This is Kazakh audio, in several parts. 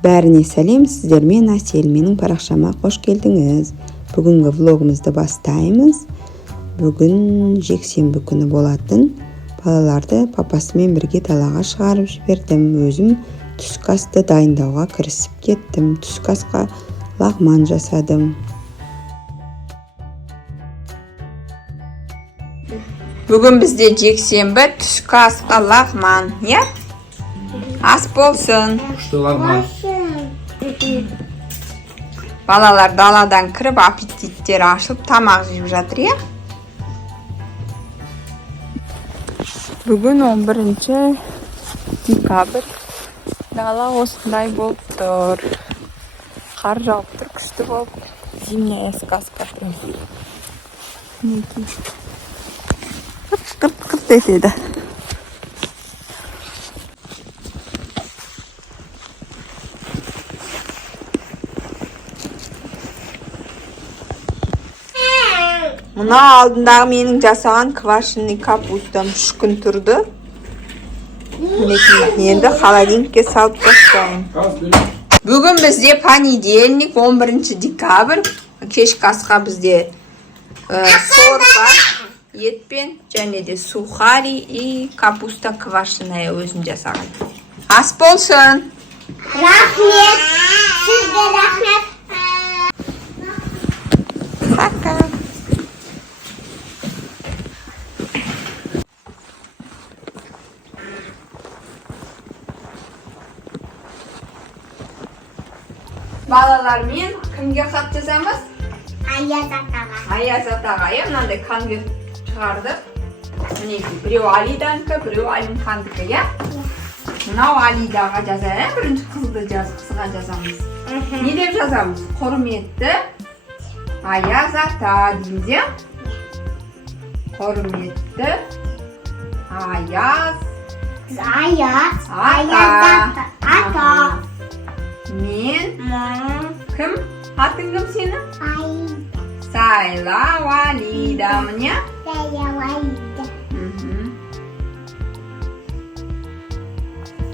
Бәріне сәлем, сіздермен Әсел, менің парақшама қош келдіңіз. Бүгінгі влогымызды бастаймыз. Бүгін жексенбі күні болатын. Балаларды папасымен бірге далаға шығарып жібердім. Өзім түскі асты дайындауға кірісіп кеттім. Түскі асқа лағман жасадым. Бүгін бізде жексенбі, түскі асқа лағман, я? Ас болсын. Балалар даладан кіріп, аппетиттері ашылып, тамақ жеп жатыр, я? Бүгін 11 декабрь. Дала осындай болып тұр. Қар жауып тұр, күшті болып. Зимняя сказка. Қырт-қырт етеді. Мына алдындағы менің жасаған квашеный капустам 3 күн тұрды. Енді холодильникке салып тастаймын. Бүгін бізде понедельник, 11 декабрь. Кешкі асқа бізде сорпа, етпен және де сухари и капуста квашеная өзім жасаған. Ас болсын. Рахмет. Сізге рахмет. Пока. Балалар, мен кімге хат жазамыз? Аяз атаға. Аяз атаға, мынандай конверт шығардық. Мінекей, біреу Алиданікі, біреу Алимхандікі, я? Мынау Алидаға жазайық, бірінші қызға жазамыз. Не деп жазамыз? Құрметті Аяз ата дейміз, я? Құрметті Аяз ата. Мен кім? Атың кім сенің? Сайлау Алидамын, я?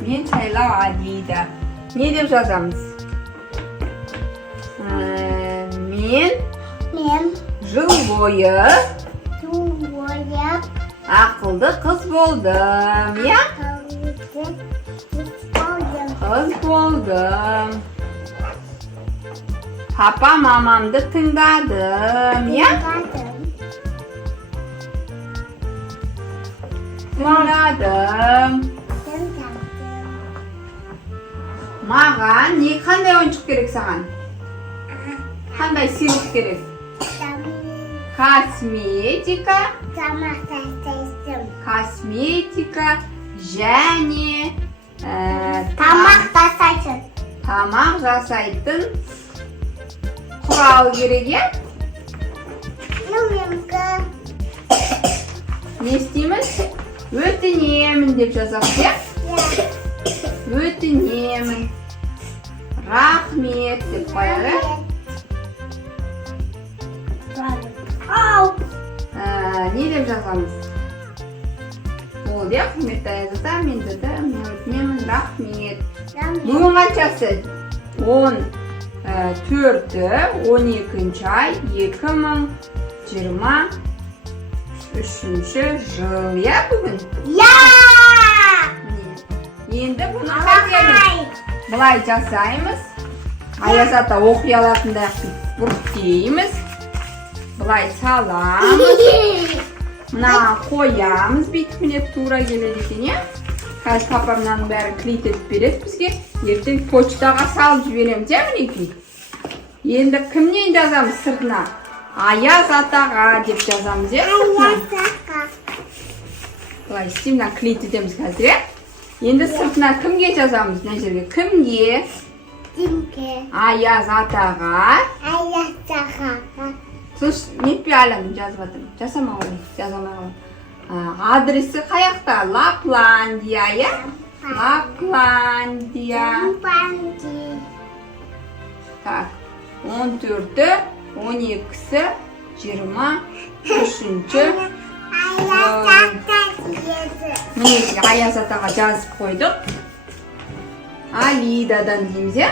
Мен Сайлау Алида. Не деп жазамыз? Мен жыл бойы ақылды қыз болдым, я? Қыз болдым. Папа мамамды тыңдадым, я? Тыңдадым. Маған қандай ойыншық керек саған? Қандай сыйлық керек? Косметика. Косметика және тамақ жасайтын құрал керек, я? Не істейміз? Өтінемін деп жазамыз, я? Өтінемін. Рахмет деп қояды. Не деп жазамыз? Ол де, құрметті Аяз ата, мен өтінемін, рахмет. Бүгін қаншасы? 14-12 ай 2023 жыл, я бүгін? Я! Енді бұны қайтеміз. Бұлай жасаймыз. Аяз ата оқи алатындай бұрттейміз. Бұлай саламыз. Мына қоямыз, бүйтіп міне тура келеді екен, я? Қазір папамнан бәрі клейт етіп береді бізге. Ертең почтаға салып жібереміз, я, мінекей? Енді кімнен жазамыз сыртына? Аяз атаға деп жазамыз, я, сыртына? Бұлай істеймін, клейт етеміз қазір, я? Енді сыртына кімге жазамыз, мына жерге? Кімге? Аяз атаға. Слушай, нетпей айланым жазып жатырмын. Жасама ғой, жазамай ғой. Адресі қаяқта? Лапландия, я? Лапландия. Так, 14-12-23 Міне Аяз атаға жазып қойдық. Алидадан дейміз, иә?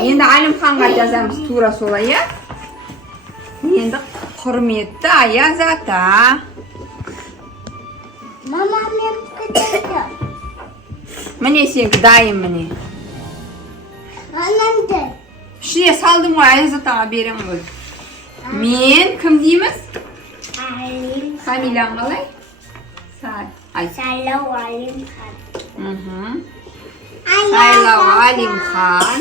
Енді Әлімханға жазамыз тура солай, иә? Енді құрметті Аяз ата. Мама, мен күтеді. Міне сен дайын міне. Анамды. Ішіне салдым ғой, Аяз атаға берем ғой. Мен кім дейміз? Алим. Фамилияң қалай? Сайлау Алимхан. Сайлау Алимхан.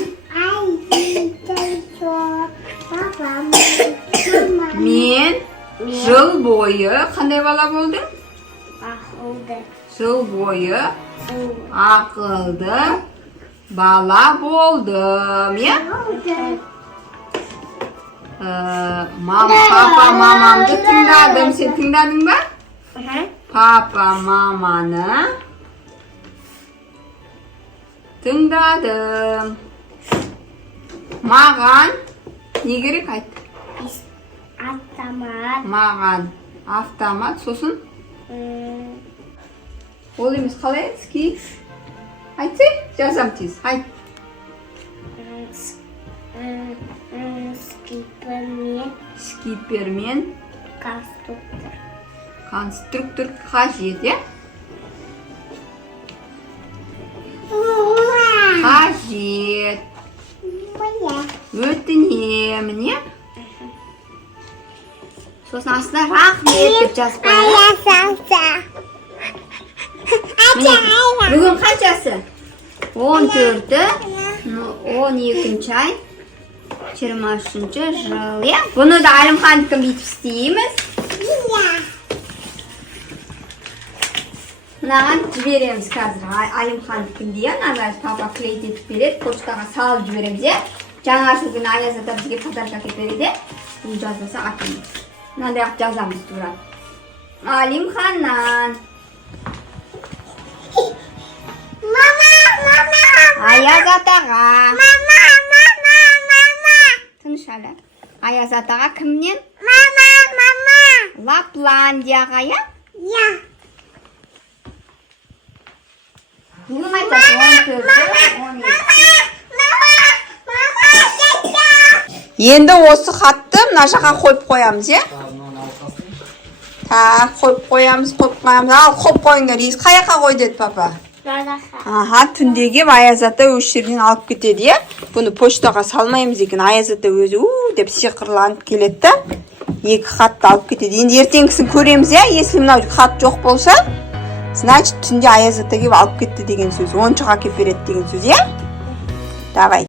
Мен жыл бойы қандай бала болдым? Ақылды. Жыл бойы ақылды бала болдым, иә? Папа мамамды тыңдадым. Сен тыңдадың ба? Папа маманы тыңдадым. Маған не керек айт? Автомат. Маған автомат, сосын ол емес, қалай айт? Ски. Айтсай, жазам тез. Айт. Скипермен. Конструктор. Конструктор қажет, е? Қажет. Өтінемін, е? Сосын астына рахмет деп жазып қояйық. Бүгін қаншасы? 14-і, 12-ші ай, 23-ші жыл, е? Бұны да Әлімхандікін бүйтіп істейміз. Мынаған жібереміз қазір Әлімхандікінде, мынаған папа клейт етіп береді, почтаға салып жібереміз, е? Жаңа жыл күні Аяз ата бізге подарка әкеліп береді. Бұл жазбаса атымыз. Мынандай ақ жазамыз тура. Әлімханнан. Аяз атаға. Тыныш әлі. Аяз атаға кімнен? Лапландияға, я? Бүгін айтасың, 14-і, 12-і. Енді осы хатты мына жаққа қойып қоямыз, е? Қойып қоямыз. Ал, қойып қойыңдар. Қай жаққа қой деді папа? Түндеге Аяз ата өз жерден алып кетеді, е? Бұны почтаға салмаймыз екен. Аяз ата өзі деп сиқырланып келеді. Екі хатты алып кетеді. Енді ертеңгісін көреміз, е? Если мынау хат жоқ болса, значит түнде Аяз ата келіп алып кетті деген сөз. Ойыншық әкеліп береді деген сөз, е? Давай.